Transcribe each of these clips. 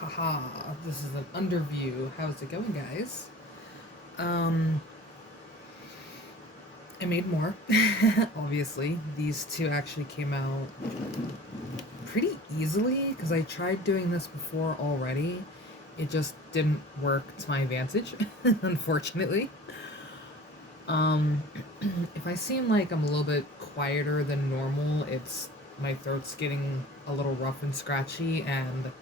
Haha, this is an underview. How's it going, guys? I made more. Obviously, these two actually came out pretty easily because I tried doing this before already. It just didn't work to my advantage, unfortunately. Um, if I seem like I'm a little bit quieter than normal, it's my throat's getting a little rough and scratchy, and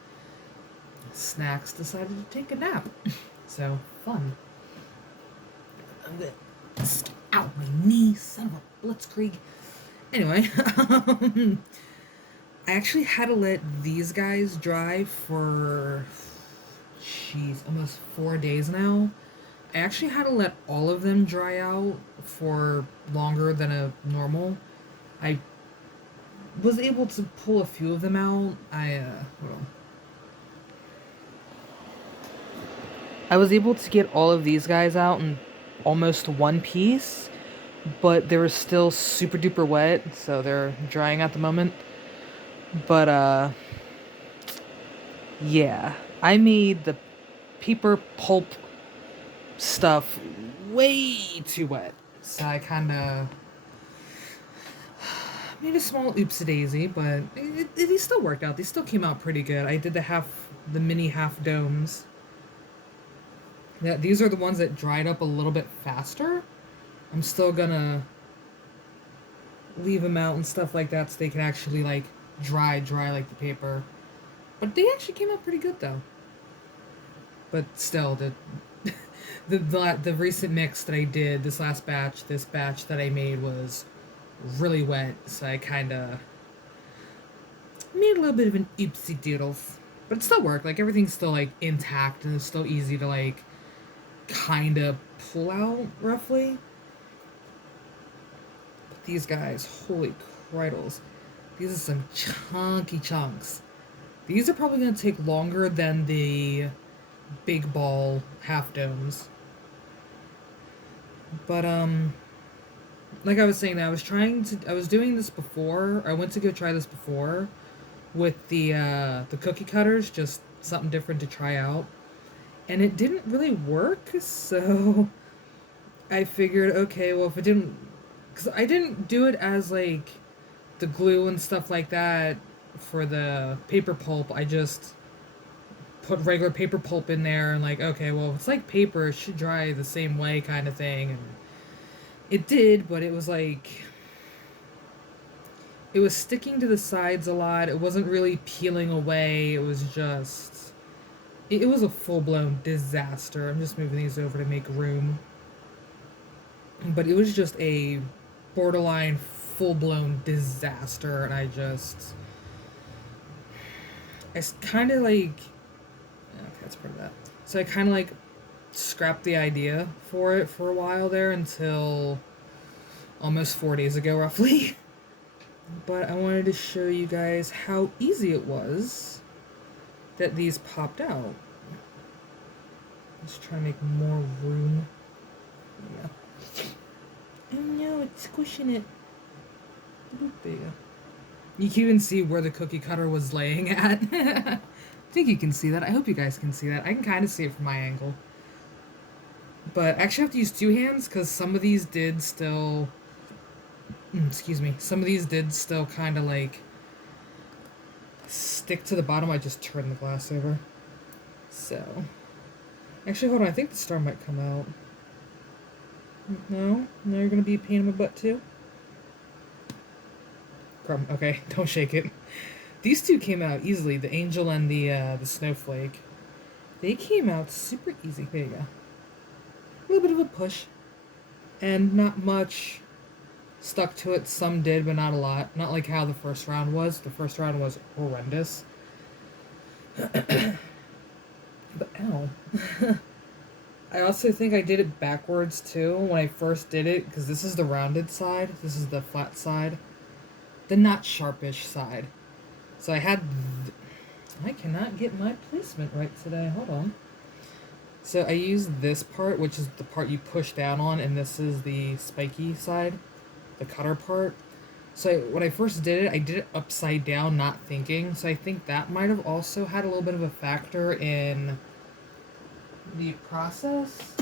Snacks decided to take a nap. So, fun. I'm gonna... Ow, my knee, son of a blitzkrieg. Anyway, I actually had to let these guys dry for, almost 4 days now. I actually had to let all of them dry out for longer than a normal. I was able to pull a few of them out. I was able to get all of these guys out in almost one piece, but they were still super duper wet, so they're drying at the moment. But yeah, I made the paper pulp stuff way too wet, so I kind of made a small oopsie daisy, but they still worked out. They still came out pretty good. I did the mini half domes. Yeah, these are the ones that dried up a little bit faster. I'm still gonna leave them out and stuff like that so they can actually like dry like the paper. But they actually came out pretty good though. But still, the recent mix that I did, this batch that I made was really wet, so I kind of made a little bit of an oopsie doodles. But it still worked. Like everything's still like intact and it's still easy to like kind of pull out roughly. But these guys, holy cridles, these are some chunky chunks. These are probably gonna take longer than the big ball half domes. But like I was saying, I was doing this before. I went to go try this before with the cookie cutters, just something different to try out. And it didn't really work, so I figured, okay, well, if it didn't, because I didn't do it as like the glue and stuff like that for the paper pulp. I just put regular paper pulp in there and like, okay, well, if it's like paper, it should dry the same way, kind of thing. And it did, but it was like it was sticking to the sides a lot. It wasn't really peeling away. It was just it was a full-blown disaster. I'm just moving these over to make room. But it was just a borderline full-blown disaster, and I kind of like okay, that's part of that. So I kind of like scrapped the idea for it for a while there until almost 4 days ago, roughly. But I wanted to show you guys how easy it was that these popped out. Let's try to make more room. Yeah. Oh no, it's squishing it. There you go. You can even see where the cookie cutter was laying at. I think you can see that. I hope you guys can see that. I can kind of see it from my angle. But I actually have to use two hands because some of these did still... excuse me. Some of these did still kind of like stick to the bottom. I just turned the glass over. So... Actually, hold on. I think the star might come out. No? No, you're going to be a pain in my butt too? Okay, don't shake it. These two came out easily. The angel and the snowflake. They came out super easy. There you go. A little bit of a push. And not much stuck to it. Some did, but not a lot. Not like how the first round was. The first round was horrendous. But ow. I also think I did it backwards too when I first did it, because this is the rounded side. This is the flat side. The not sharpish side. So I had... I cannot get my placement right today. Hold on. So I used this part, which is the part you push down on, and this is the spiky side, the cutter part. So when I first did it, I did it upside down, not thinking. So I think that might have also had a little bit of a factor in the process.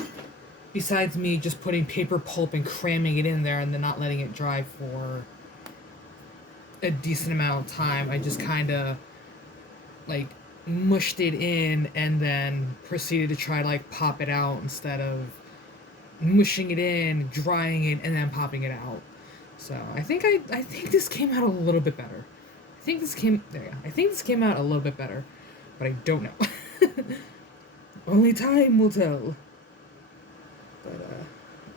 Besides me just putting paper pulp and cramming it in there and then not letting it dry for a decent amount of time, I just kind of like mushed it in and then proceeded to try to like pop it out instead of mushing it in, drying it, and then popping it out. So I think this came out a little bit better. I think this came out a little bit better, but I don't know. Only time will tell. But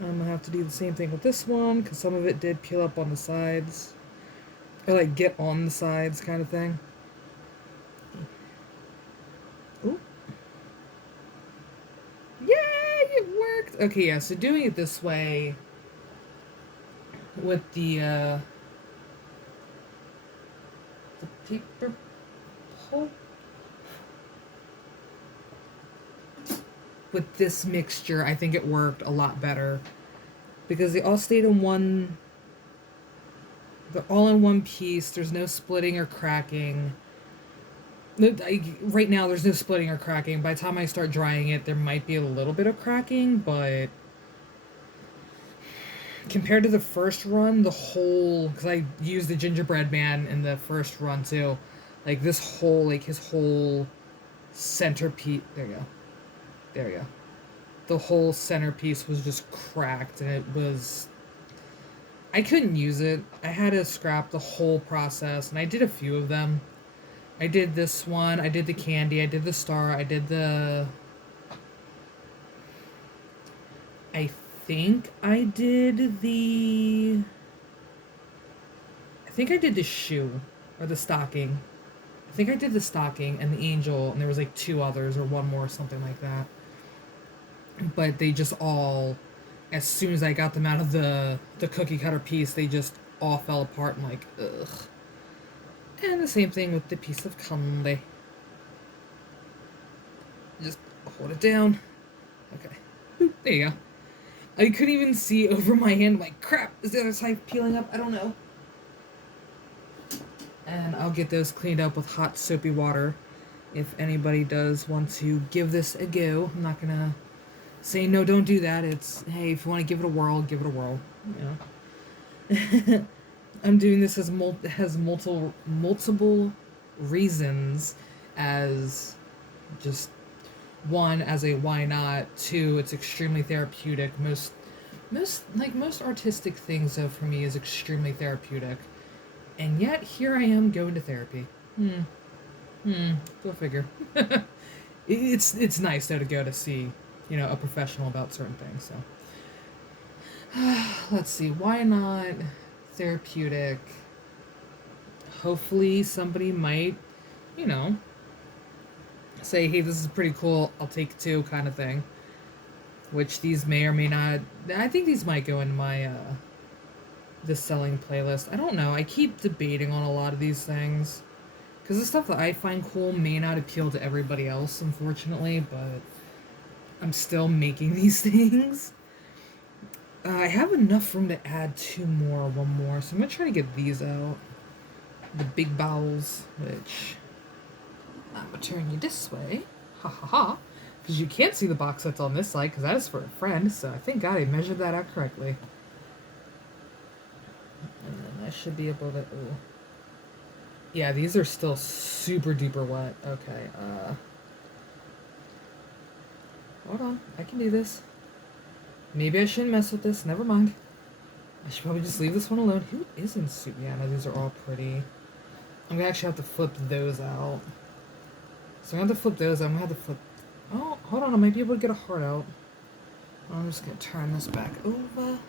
I'm gonna have to do the same thing with this one because some of it did peel up on the sides, or like get on the sides, kind of thing. Ooh. Yay! It worked. Okay, yeah. So doing it this way with the paper pulp with this mixture, I think it worked a lot better because they all stayed in one. They're all in one piece. There's no splitting or cracking. Right now, there's no splitting or cracking. By the time I start drying it, there might be a little bit of cracking, but compared to the first run, the whole, because I used the gingerbread man in the first run too, like this whole, like his whole centerpiece. There you go. There you go. The whole centerpiece was just cracked, and it was. I couldn't use it. I had to scrap the whole process, and I did a few of them. I did this one, I did the candy, I did the star, I did the. I think I did the. I think I did the shoe, or the stocking. I think I did the stocking and the angel, and there was like two others, or one more, something like that. But they just all, as soon as I got them out of the cookie cutter piece, they just all fell apart. I'm like, ugh. And the same thing with the piece of candy. Just hold it down. Okay. Boop, there you go. I couldn't even see over my hand. I'm like, crap, is the other side peeling up? I don't know. And I'll get those cleaned up with hot soapy water if anybody does want to give this a go. I'm not gonna say no, don't do that. It's, hey, if you want to give it a whirl, give it a whirl. You know. I'm doing this as multiple reasons, as just one, as a why not. Two, it's extremely therapeutic. Most artistic things though for me is extremely therapeutic, and yet here I am going to therapy. Go figure. It's nice though to go to see, you know, a professional about certain things. So let's see, why not therapeutic? Hopefully somebody might, you know, say, hey, this is pretty cool, I'll take two, kind of thing. Which these may or may not. I think these might go in my the selling playlist. I don't know, I keep debating on a lot of these things because the stuff that I find cool may not appeal to everybody else, unfortunately, but I'm still making these things. I have enough room to add one more, so I'm going to try to get these out. The big bowls, which I'm going to turn you this way. Ha ha ha. Because you can't see the box that's on this side, because that is for a friend, so I thank God I measured that out correctly. And then I should be able to... Ooh. Yeah, these are still super duper wet. Okay, hold on, I can do this. Maybe I shouldn't mess with this. Never mind. I should probably just leave this one alone. Who isn't super? Yeah, no, these are all pretty. I'm gonna actually have to flip those out. So I'm gonna have to flip those. I'm gonna have to flip. Oh, hold on. I might be able to get a heart out. I'm just gonna turn this back over.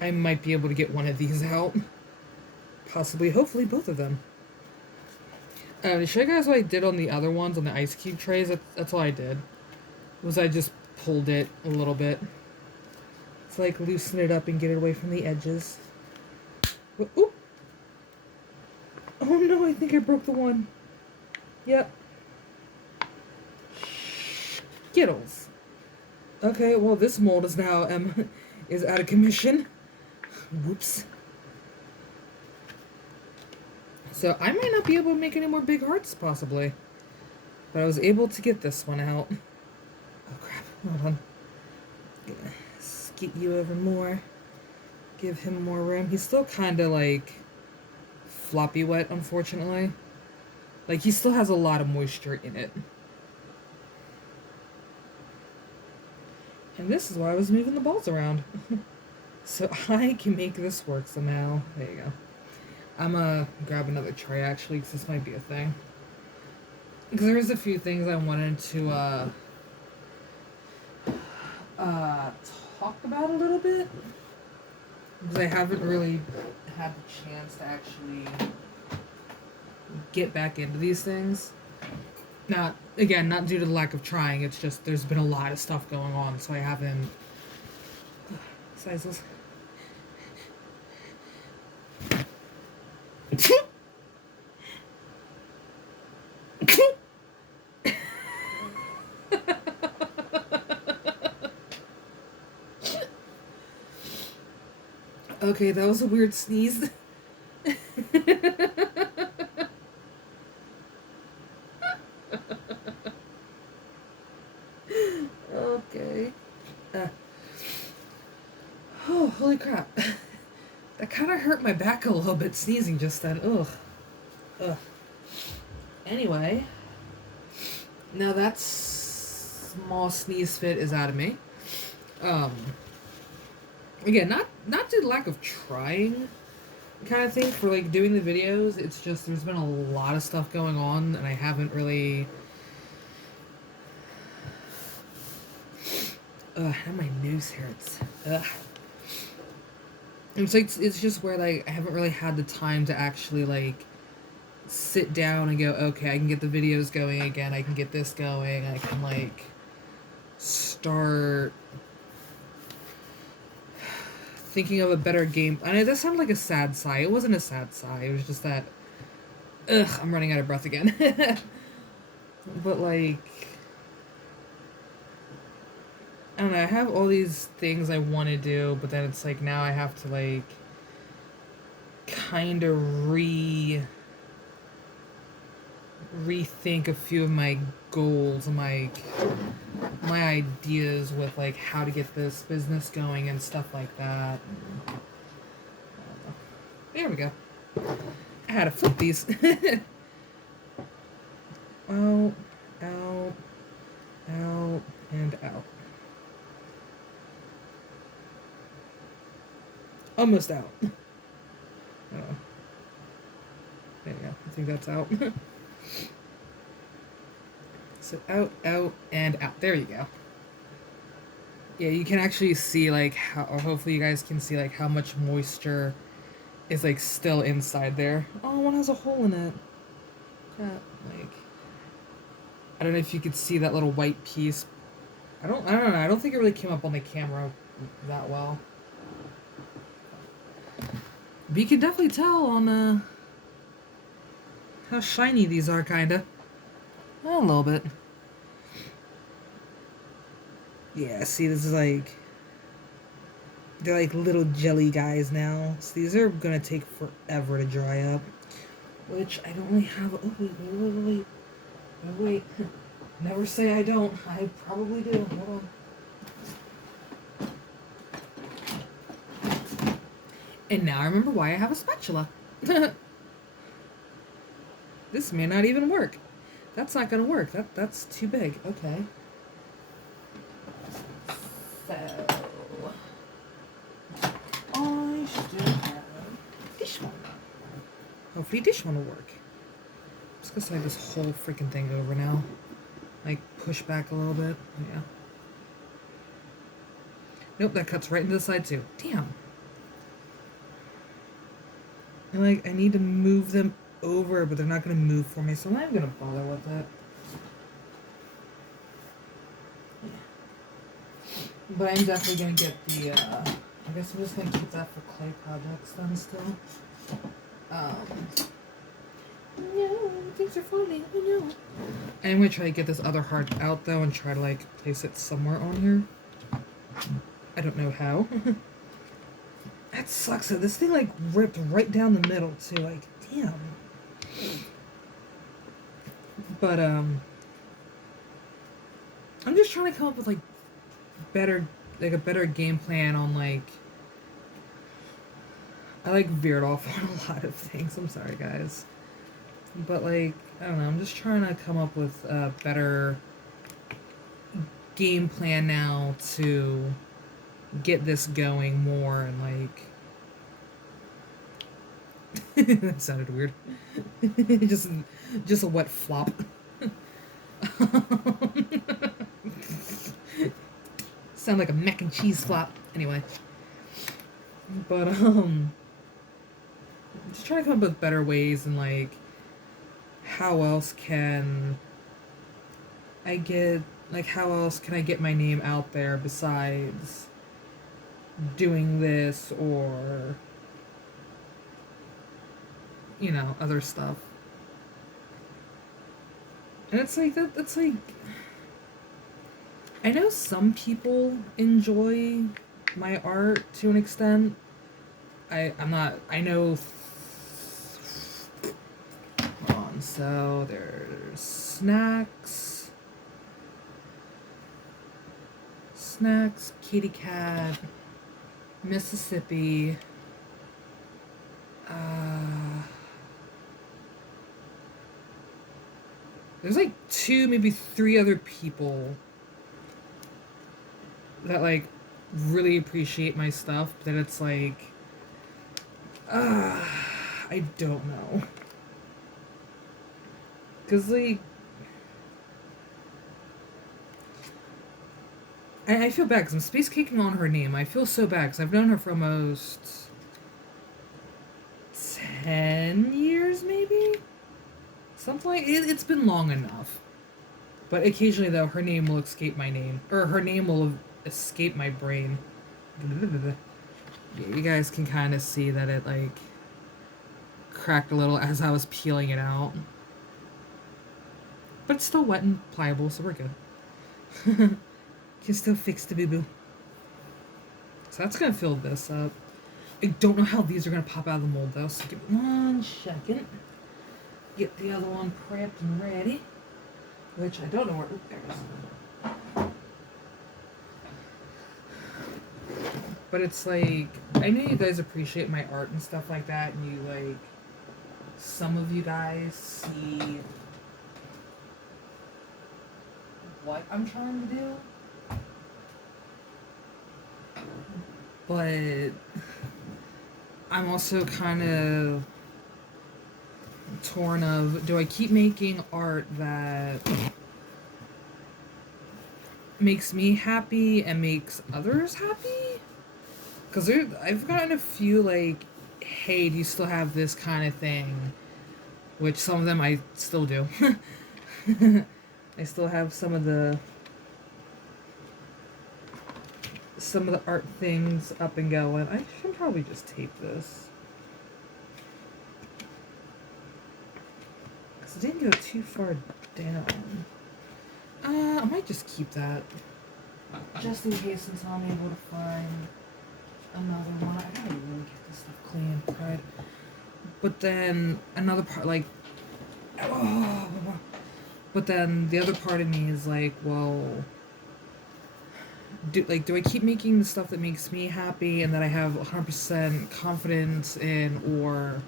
I might be able to get one of these out. Possibly, hopefully, both of them. To show you guys what I did on the other ones, on the ice cube trays, that's all I did. Was I just pulled it a little bit. It's like loosen it up and get it away from the edges. Ooh. Oh no, I think I broke the one. Yep. Skittles. Okay, well this mold is now is out of commission. Whoops. So I might not be able to make any more big hearts, possibly. But I was able to get this one out. Oh, crap. Hold on. Gonna skeet you over more. Give him more room. He's still kind of, like, floppy wet, unfortunately. Like, he still has a lot of moisture in it. And this is why I was moving the balls around. So I can make this work somehow. There you go. I'm gonna grab another tray, actually, because this might be a thing. Because there's a few things I wanted to, talk about a little bit. Because I haven't really had the chance to actually get back into these things. Not, again, not due to the lack of trying, it's just there's been a lot of stuff going on, so I haven't... Sizes. Okay, that was a weird sneeze. Okay. Oh, holy crap. That kind of hurt my back a little bit, sneezing just then. Ugh. Ugh. Anyway. Now that small sneeze fit is out of me. Again, not due to lack of trying kind of thing for, like, doing the videos. It's just there's been a lot of stuff going on, and I haven't really... Now my nose hurts. Ugh. And so it's just where, like, I haven't really had the time to actually, like, sit down and go, okay, I can get the videos going again, I can get this going, I can, like, start thinking of a better game. I know that sounded like a sad sigh. It wasn't a sad sigh. It was just that, ugh, I'm running out of breath again. But, like, I don't know, I have all these things I want to do, but then it's like now I have to, like, kind of rethink a few of my goals and my ideas with, like, how to get this business going and stuff like that. There we go. I had to flip these. Out, out, out, and out. Almost out. Oh. There you go. I think that's out. So out, out, and out. There you go. Yeah, you can actually see, like, how, or hopefully you guys can see, like, how much moisture is, like, still inside there. Oh, one has a hole in it. Crap. Like, I don't know if you could see that little white piece. I don't know. I don't think it really came up on the camera that well. But you can definitely tell on, how shiny these are, kinda. A little bit. Yeah, see, this is like... They're like little jelly guys now. So these are gonna take forever to dry up. Which I don't really have... Oh, wait. Never say I don't. I probably do. Hold on. And now I remember why I have a spatula. This may not even work. That's not gonna work. That's too big. Okay. So I still have this one. Hopefully this one will work. I'm just gonna slide this whole freaking thing over now. Like, push back a little bit. Yeah. Nope, that cuts right into the side too. Damn. And, like, I need to move them over, but they're not going to move for me, so I'm not even going to bother with it. Yeah. But I'm definitely going to get the, I guess I'm just going to keep that for clay projects then still. No, things are falling, I know. I'm going to try to get this other heart out, though, and try to, like, place it somewhere on here. I don't know how. That sucks. So this thing like ripped right down the middle too. Like, damn. But I'm just trying to come up with like a better game plan on like. I like veered off on a lot of things. I'm sorry, guys. But like, I don't know. I'm just trying to come up with a better game plan now to get this going more and like. That sounded weird. just a wet flop. Sound like a mac and cheese flop. Anyway. But just trying to come up with better ways and like how else can I get my name out there besides doing this or other stuff. And it's like that's like I know some people enjoy my art to an extent. I'm not. I know. Hold on. So there's snacks, kitty cat, Mississippi. There's like 2, maybe 3 other people that like really appreciate my stuff, but then it's like I don't know. Cause like I feel bad because I'm space caking on her name. I feel so bad because I've known her for almost 10 years maybe? Something like it's been long enough. But occasionally though her name will escape my name. Or her name will escape my brain. You guys can kind of see that it like cracked a little as I was peeling it out. But it's still wet and pliable, so we're good. Can still fix the boo-boo. So that's gonna fill this up. I don't know how these are gonna pop out of the mold though, so give it 1 second. Get the other one prepped and ready. Which I don't know where. There it is. But it's like, I know you guys appreciate my art and stuff like that, and you like, some of you guys see what I'm trying to do. But I'm also kind of torn of, do I keep making art that makes me happy and makes others happy? Because I've gotten a few like, hey, do you still have this kind of thing? Which some of them I still do. I still have some of the art things up and going. I should probably just tape this. Because it didn't go too far down. I might just keep that. Just in case until I'm able to find another one. I gotta really get this stuff clean. Right? But then another part, like, but then the other part of me is like, well, do I keep making the stuff that makes me happy and that I have 100% confidence in, or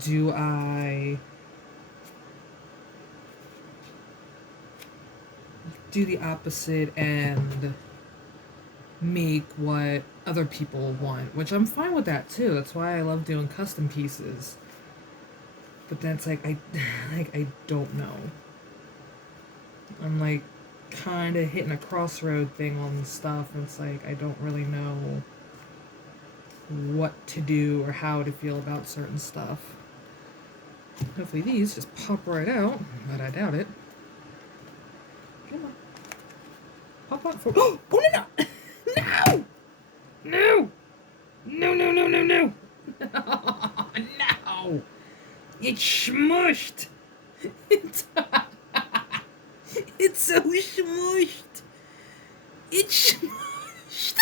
do I do the opposite and make what other people want? Which I'm fine with that too. That's why I love doing custom pieces. But then it's like, I don't know. I'm like kind of hitting a crossroad thing on stuff, and it's like I don't really know what to do or how to feel about certain stuff. Hopefully these just pop right out, but I doubt it. Come on. Pop out for... Oh, no! No! No! No, no, no, no, no! No! It's smushed! It's so smushed! It's smushed!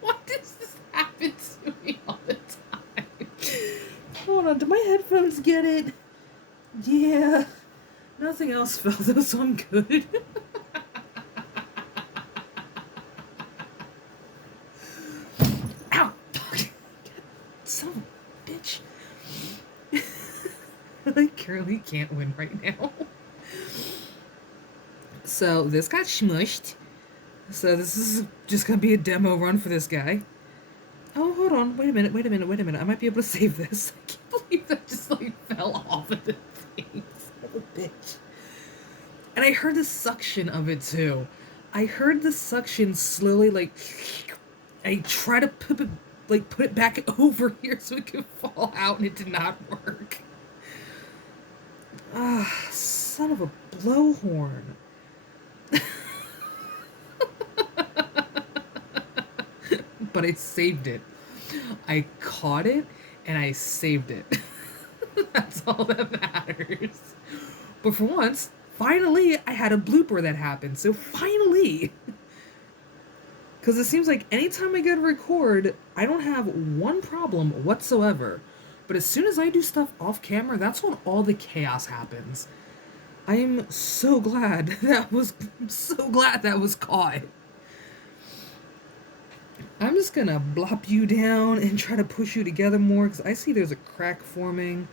Why does this happen to me all the time? Hold on, do my headphones get it? Yeah. Nothing else fell though, so I'm good. Ow! Son of a bitch. I currently can't win right now. So this got smushed. So this is just gonna be a demo run for this guy. Oh, hold on. Wait a minute. I might be able to save this. I can't believe that just like fell off of the thing. Son of a bitch. And I heard the suction of it too. I heard the suction slowly like I tried to put it back over here so it could fall out and it did not work. Ah, son of a blowhorn. But I saved it. I caught it and I saved it. That's all that matters. But for once, finally, I had a blooper that happened. So finally. Because it seems like anytime I go to record, I don't have one problem whatsoever. But as soon as I do stuff off camera, that's when all the chaos happens. I'm so glad that was caught. I'm just gonna blop you down and try to push you together more because I see there's a crack forming.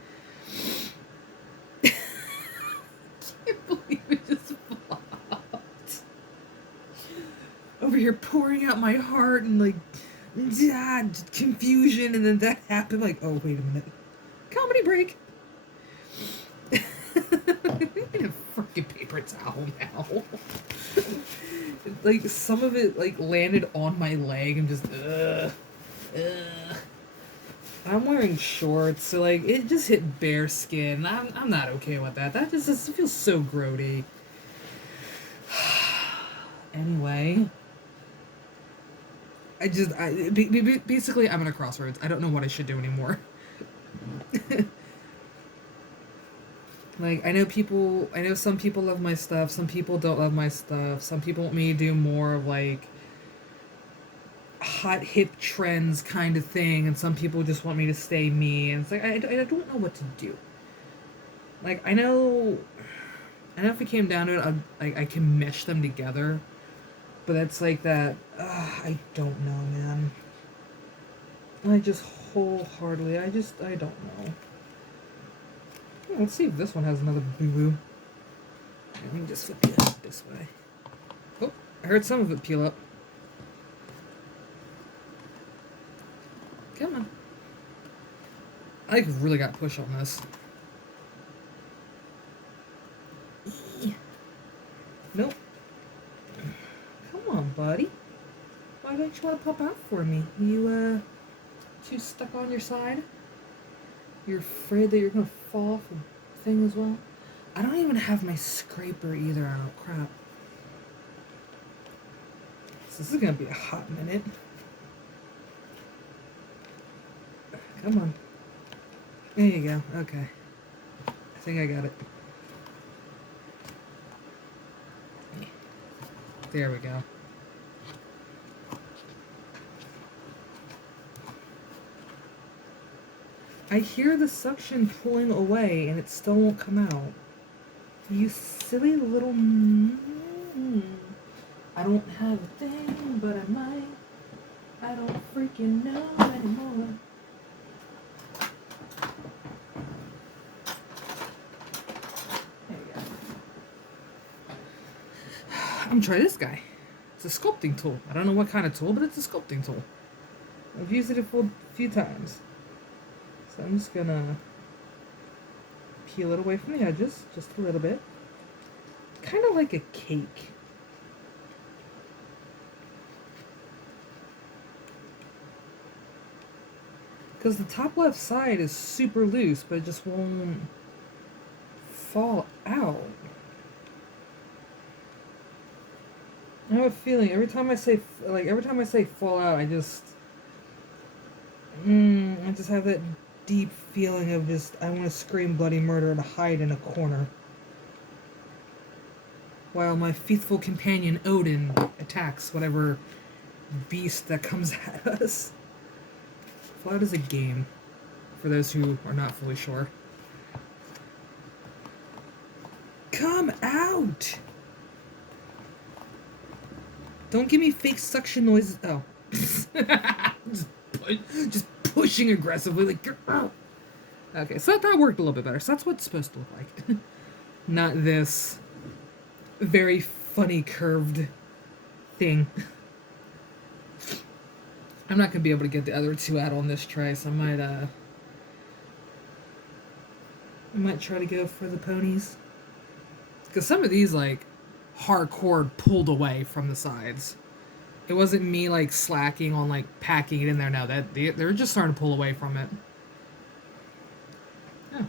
Can't believe it just flopped. Over here pouring out my heart and like confusion, and then that happened. Like, oh wait a minute, comedy break. I need a freaking paper towel now. Like some of it like landed on my leg and just I'm wearing shorts, so like it just hit bare skin. I'm not okay with that. That just feels so grody. Anyway, basically I'm at a crossroads. I don't know what I should do anymore. Like, I know some people love my stuff, some people don't love my stuff, some people want me to do more of, like, hot hip trends kind of thing, and some people just want me to stay me, and it's like, I don't know what to do. Like, I know if it came down to it, I can mesh them together, but it's like that, I don't know, man. I just wholeheartedly, I don't know. Let's see if this one has another boo-boo. Let me just flip it this way. Oh, I heard some of it peel up. Come on. I really got push on this. Nope. Come on, buddy. Why don't you want to pop out for me? You, too stuck on your side? You're afraid that you're gonna fall off the thing as well? I don't even have my scraper either out. Crap. So this is gonna be a hot minute. Come on. There you go. Okay. I think I got it. There we go. I hear the suction pulling away and it still won't come out. You silly little... I don't have a thing, but I might. I don't freaking know anymore. There you go. I'm gonna try this guy. It's a sculpting tool. I don't know what kind of tool, but it's a sculpting tool. I've used it a few times. So I'm just gonna peel it away from the edges, just a little bit. Kind of like a cake. Because the top left side is super loose, but it just won't fall out. I have a feeling every time I say fall out, I just have that deep feeling of just I want to scream bloody murder and hide in a corner. while my faithful companion Odin attacks whatever beast that comes at us. Fallout is a game, for those who are not fully sure. Come out! Don't give me fake suction noises. Oh. just pushing aggressively, like, get out! Okay, so that worked a little bit better. So that's what it's supposed to look like. Not this very funny curved thing. I'm not gonna be able to get the other two out on this try, so I might try to go for the ponies. Because some of these, like, hardcore pulled away from the sides. It wasn't me, like, slacking on, like, packing it in there. No, they're just starting to pull away from it. Oh.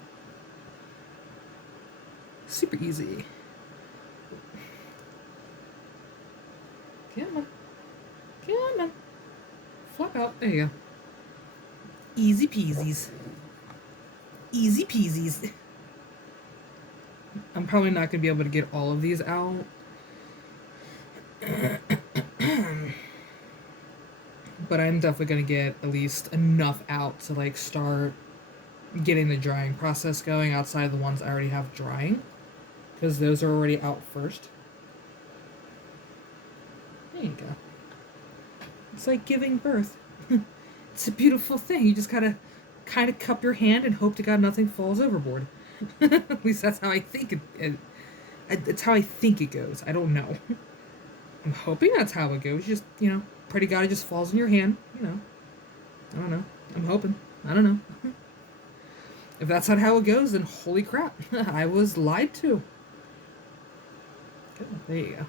Super easy. Come on. Come on. Flop out. There you go. Easy peasies. Easy peasies. I'm probably not going to be able to get all of these out. But I'm definitely going to get at least enough out to, like, start getting the drying process going outside of the ones I already have drying. Because those are already out first. There you go. It's like giving birth. It's a beautiful thing. You just gotta kind of cup your hand and hope to God nothing falls overboard. At least that's how I think it's how I think it goes. I don't know. I'm hoping that's how it goes. Just, pray to God it just falls in your hand. I don't know. I'm hoping. I don't know. If that's not how it goes, then holy crap. I was lied to. Good. There you go.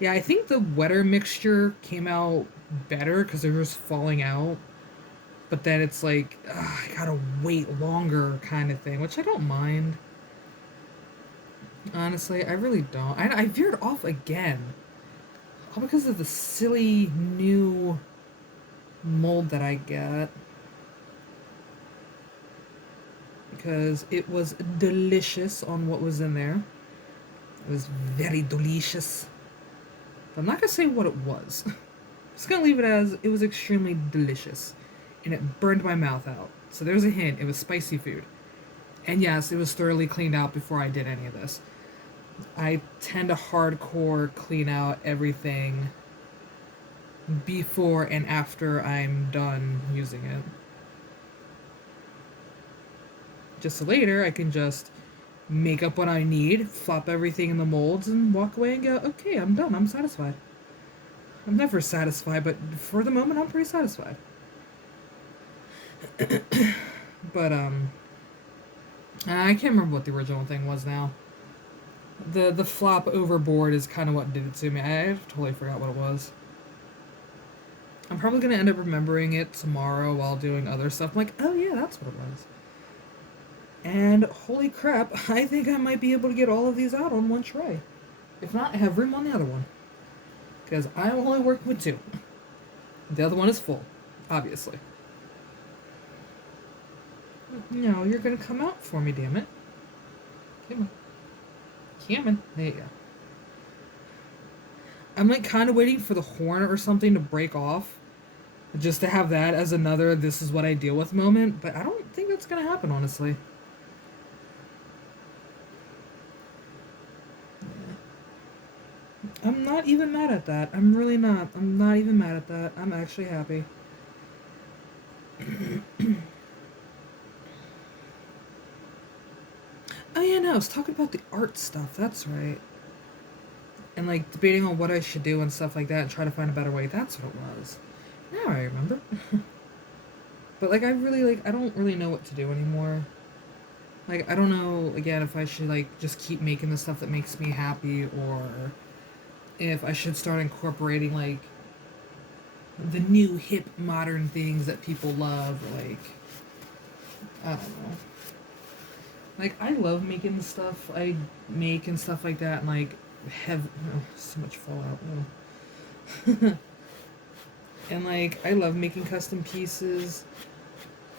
Yeah, I think the wetter mixture came out better because they're just falling out. But then it's like, I gotta wait longer kind of thing, which I don't mind. Honestly, I really don't. I veered off again. All because of the silly new mold that I get. Because it was delicious on what was in there. It was very delicious. But I'm not going to say what it was. I'm just going to leave it as it was extremely delicious. And it burned my mouth out. So there's a hint. It was spicy food. And yes, it was thoroughly cleaned out before I did any of this. I tend to hardcore clean out everything before and after I'm done using it. Just so later I can just make up what I need, flop everything in the molds, and walk away and go, okay, I'm done, I'm satisfied. I'm never satisfied, but for the moment I'm pretty satisfied. But, I can't remember what the original thing was now. The flop overboard is kind of what did it to me. I totally forgot what it was. I'm probably going to end up remembering it tomorrow while doing other stuff. I'm like, oh yeah, that's what it was. And holy crap, I think I might be able to get all of these out on one tray. If not, I have room on the other one. Because I'm only working with 2. The other one is full, obviously. No, you're going to come out for me, damn it. Come on. Come on. There you go. I'm like kind of waiting for the horn or something to break off. Just to have that as another this is what I deal with moment. But I don't think that's going to happen, honestly. I'm not even mad at that. I'm really not. I'm not even mad at that. I'm actually happy. Oh yeah, no, I was talking about the art stuff. That's right. And like debating on what I should do and stuff like that and try to find a better way. That's what it was. Now I remember. But like I don't really know what to do anymore. Like I don't know again if I should like just keep making the stuff that makes me happy or if I should start incorporating like the new hip modern things that people love, like I don't know. Like I love making the stuff I make and stuff like that and like so much fallout. Oh. And like I love making custom pieces,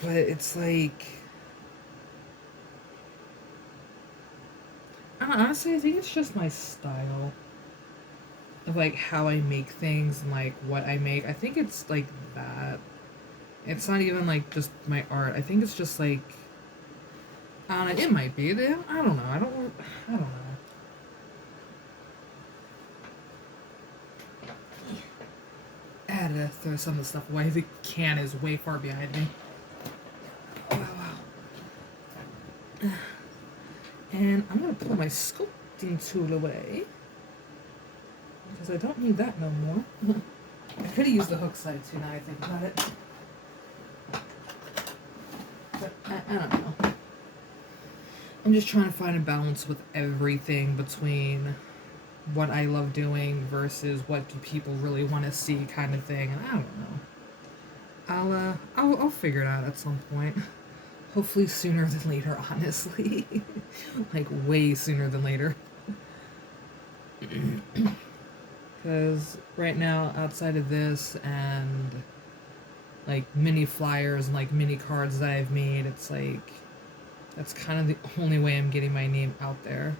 but it's like I Honestly, I think it's just my style of like how I make things and like what I make. I think it's like that. It's not even like just my art. I think it's just like I don't know. It might be. I don't know. I don't know. I had to throw some of the stuff away. The can is way far behind me. Wow, wow. And I'm gonna pull my sculpting tool away because I don't need that no more. I could have used the hook side too. Now I think about it. But I don't know. I'm just trying to find a balance with everything between what I love doing versus what do people really want to see, kind of thing. And I don't know. I'll figure it out at some point. Hopefully sooner than later, honestly. Like way sooner than later. Because right now, outside of this and like mini flyers and like mini cards that I've made, it's like that's kind of the only way I'm getting my name out there.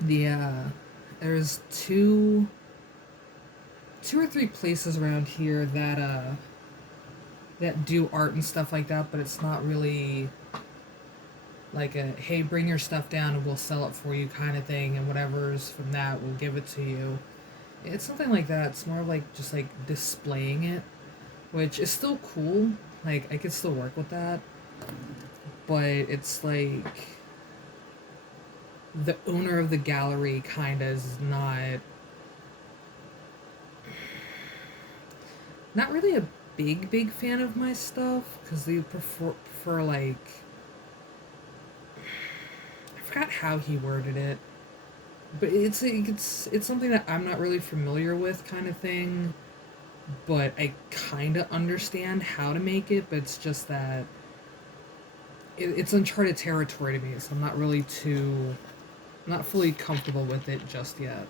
There's two or three places around here that do art and stuff like that, but it's not really like a hey, bring your stuff down and we'll sell it for you kind of thing, and whatever's from that we'll give it to you. It's something like that. It's more like just like displaying it, which is still cool. Like I could still work with that, but it's like the owner of the gallery kind of is not really a big fan of my stuff because they prefer like I forgot how he worded it, but it's something that I'm not really familiar with, kind of thing. But I kind of understand how to make it, but it's just that it's uncharted territory to me, so I'm not really not fully comfortable with it just yet.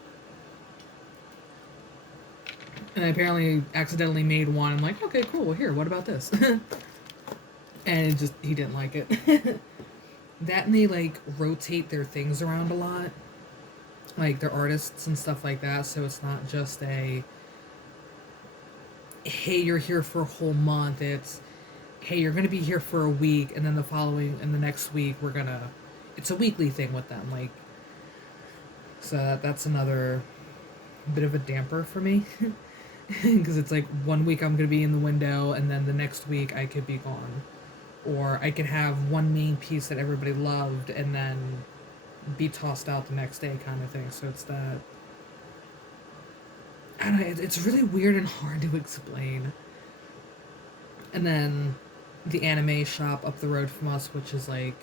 And I apparently accidentally made one. I'm like, okay, cool. Well, here, what about this? And he didn't like it. That and they like rotate their things around a lot, like their artists and stuff like that. So it's not just a hey, you're here for a whole month. It's hey, you're gonna be here for a week, and then the next week it's a weekly thing with them. Like, so that's another bit of a damper for me. Because it's like 1 week I'm gonna be in the window, and then the next week I could be gone, or I could have one main piece that everybody loved and then be tossed out the next day, kind of thing. So it's that. I don't know, it's really weird and hard to explain. And then the anime shop up the road from us, which is like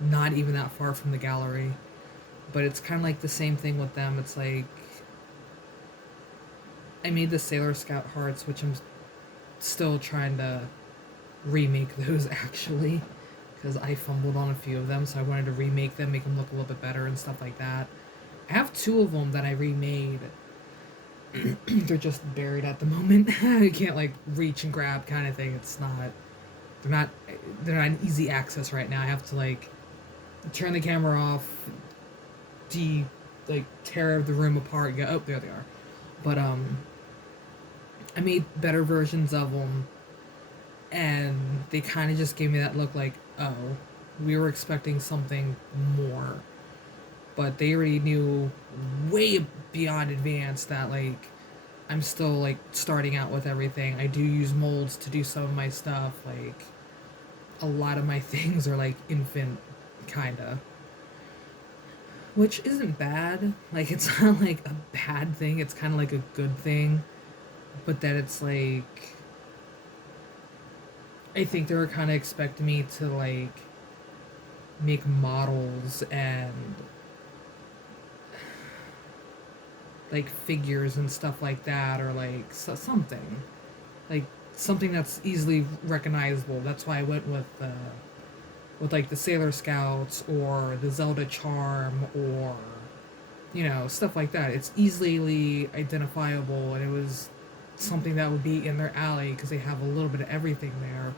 not even that far from the gallery, but it's kind of like the same thing with them. It's like I made the Sailor Scout hearts, which I'm still trying to remake those actually, because I fumbled on a few of them, so I wanted to remake them, make them look a little bit better and stuff like that. I have two of them that I remade. They're just buried at the moment. I can't like reach and grab, kind of thing. They're not in easy access right now. I have to like turn the camera off, tear the room apart, go, oh, there they are. But I made better versions of them, and they kind of just gave me that look like, oh, we were expecting something more. But they already knew way beyond advance that, like, I'm still, like, starting out with everything. I do use molds to do some of my stuff. Like, a lot of my things are, like, infant, kinda. Which isn't bad. Like, it's not, like, a bad thing. It's kind of, like, a good thing. But that it's, like... I think they were kind of expecting me to, like, make models and... like figures and stuff like that, or like something that's easily recognizable. That's why I went with like the Sailor Scouts or the Zelda charm, or stuff like that. It's easily identifiable, and it was something that would be in their alley because they have a little bit of everything there.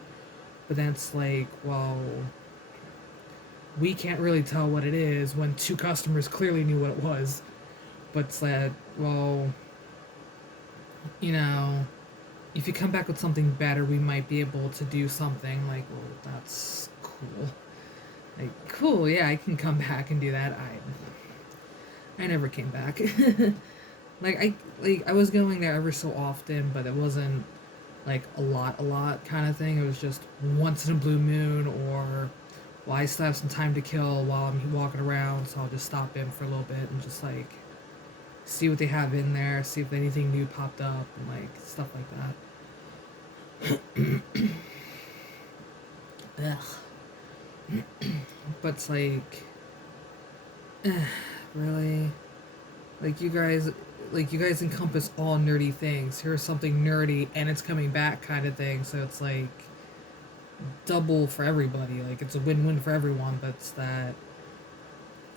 But then it's like, well, we can't really tell what it is when two customers clearly knew what it was. But said, well, you know, if you come back with something better, we might be able to do something. Like, well, that's cool. Like, cool, yeah, I can come back and do that. I never came back. I was going there ever so often, but it wasn't like a lot kind of thing. It was just once in a blue moon, or well, I still have some time to kill while I'm walking around, so I'll just stop in for a little bit and just like see what they have in there, see if anything new popped up, and like stuff like that. Ugh. But it's like, really, like you guys encompass all nerdy things. Here's something nerdy and it's coming back kind of thing. So it's like double for everybody. Like it's a win-win for everyone. But it's that.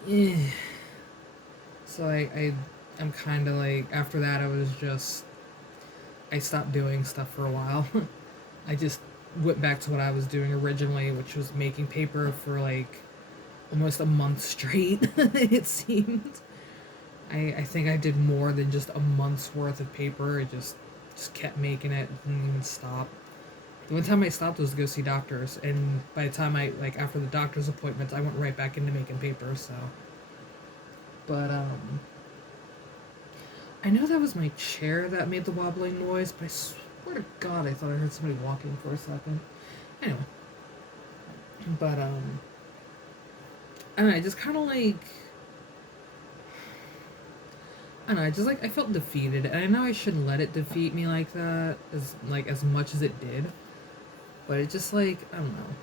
Eh. So I'm kind of like, after that I stopped doing stuff for a while. I just went back to what I was doing originally, which was making paper for like almost a month straight. It seemed. I think I did more than just a month's worth of paper. I just kept making it, didn't even stop. The one time I stopped was to go see doctors, and by the time after the doctor's appointments, I went right back into making paper. So, but I know that was my chair that made the wobbling noise, but I swear to God, I thought I heard somebody walking for a second. Anyway, but I don't know, I just kind of like. I don't know, I felt defeated, and I know I shouldn't let it defeat me like that, as much as it did. But it just I don't know.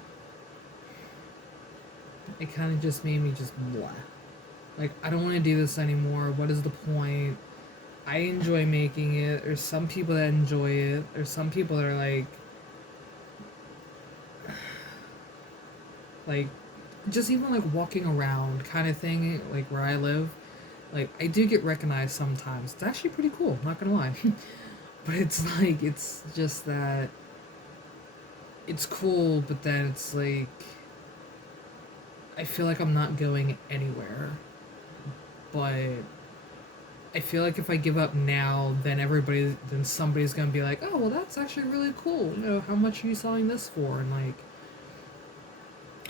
It kind of just made me just blah. Like, I don't want to do this anymore. What is the point? I enjoy making it. There's some people that enjoy it. There's some people that are like, just even like walking around kind of thing, like where I live. Like, I do get recognized sometimes. It's actually pretty cool, not gonna lie. But it's just that it's cool, but then it's like, I feel like I'm not going anywhere. But I feel like if I give up now, then somebody's gonna be like, oh, well, that's actually really cool. You know, how much are you selling this for? And like,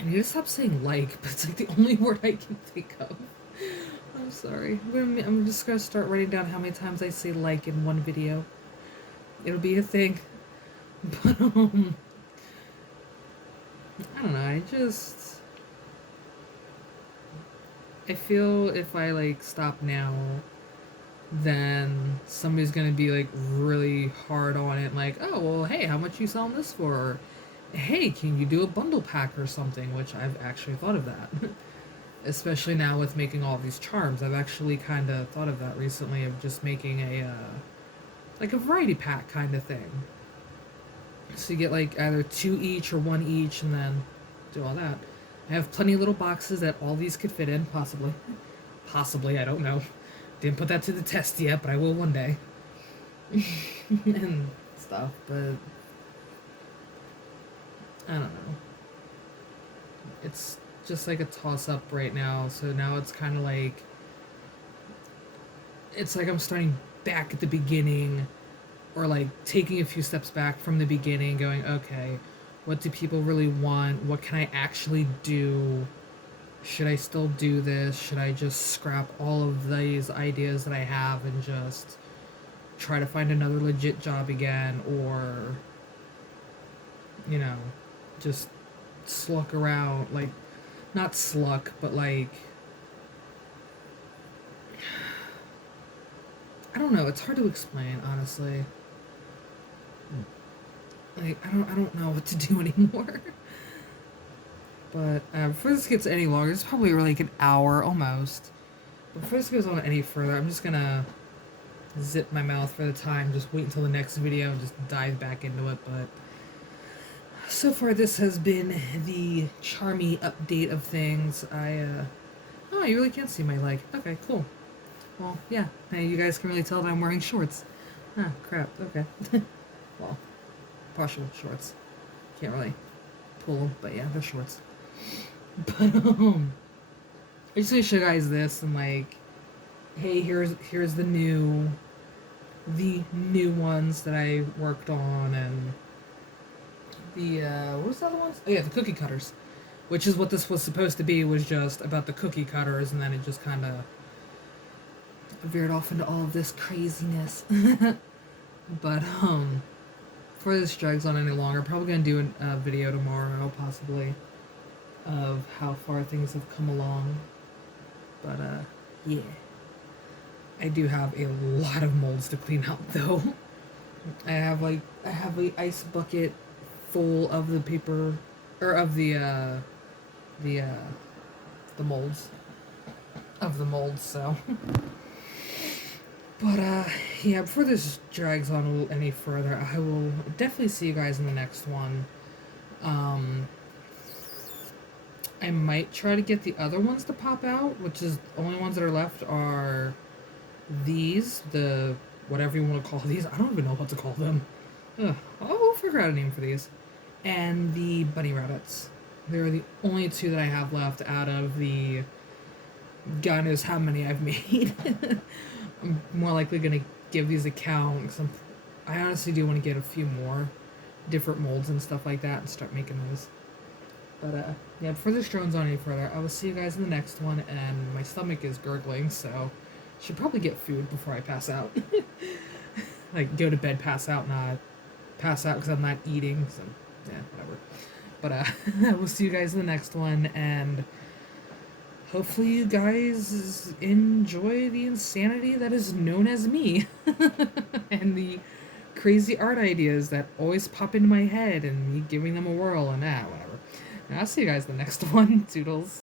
I need to stop saying like, but it's like the only word I can think of. I'm sorry. I'm just gonna start writing down how many times I say like in one video. It'll be a thing. But I don't know. I feel if I like stop now, then somebody's gonna be like really hard on it. Like, oh well, hey, how much you selling this for? Or, hey, can you do a bundle pack or something? Which I've actually thought of that. Especially now with making all these charms, I've actually kind of thought of that recently, of just making like a variety pack kind of thing. So you get like either 2 each or 1 each, and then do all that. I have plenty of little boxes that all these could fit in, possibly. Possibly, I don't know. Didn't put that to the test yet, but I will one day. And stuff, but I don't know. It's just like a toss up right now. So now it's kind of like, it's like I'm starting back at the beginning, or like taking a few steps back from the beginning, going, okay, what do people really want? What can I actually do? Should I still do this? Should I just scrap all of these ideas that I have and just try to find another legit job again? Or, you know, just sluck around, like, not sluck, but like, I don't know, it's hard to explain, honestly. Like, I don't know what to do anymore. But before this gets any longer, it's probably like an hour almost. But before this goes on any further, I'm just gonna zip my mouth for the time, just wait until the next video and just dive back into it. But so far, this has been the charmy update of things. Oh, you really can't see my leg. Okay, cool. Well, yeah, hey, you guys can really tell that I'm wearing shorts. Ah, crap, okay. Well, partial shorts. Can't really pull them, but yeah, they're shorts. But I just want to show you guys this and like, hey, here's the new ones that I worked on, and the what was the other ones? Oh yeah, the cookie cutters, which is what this was supposed to be, was just about the cookie cutters, and then it just kind of veered off into all of this craziness. But before this drags on any longer, probably gonna do a video tomorrow, possibly, of how far things have come along. But yeah, I do have a lot of molds to clean out though. I have a ice bucket full of the paper, or of the uh the molds of the molds. So, but yeah, before this drags on any further, I will definitely see you guys in the next one. I might try to get the other ones to pop out, which is the only ones that are left are these, the whatever you want to call these. I don't even know what to call them. Ugh, we'll figure out a name for these. And the bunny rabbits. They're the only two that I have left out of the God knows how many I've made. I'm more likely gonna give these a count because I honestly do want to get a few more different molds and stuff like that and start making those. But yeah, before this drones on any further, I will see you guys in the next one. And my stomach is gurgling, so I should probably get food before I pass out. Like go to bed, pass out, not pass out because I'm not eating. So yeah, whatever. But we'll see you guys in the next one, and hopefully you guys enjoy the insanity that is known as me. And the crazy art ideas that always pop into my head and me giving them a whirl and whatever. And I'll see you guys in the next one. Toodles.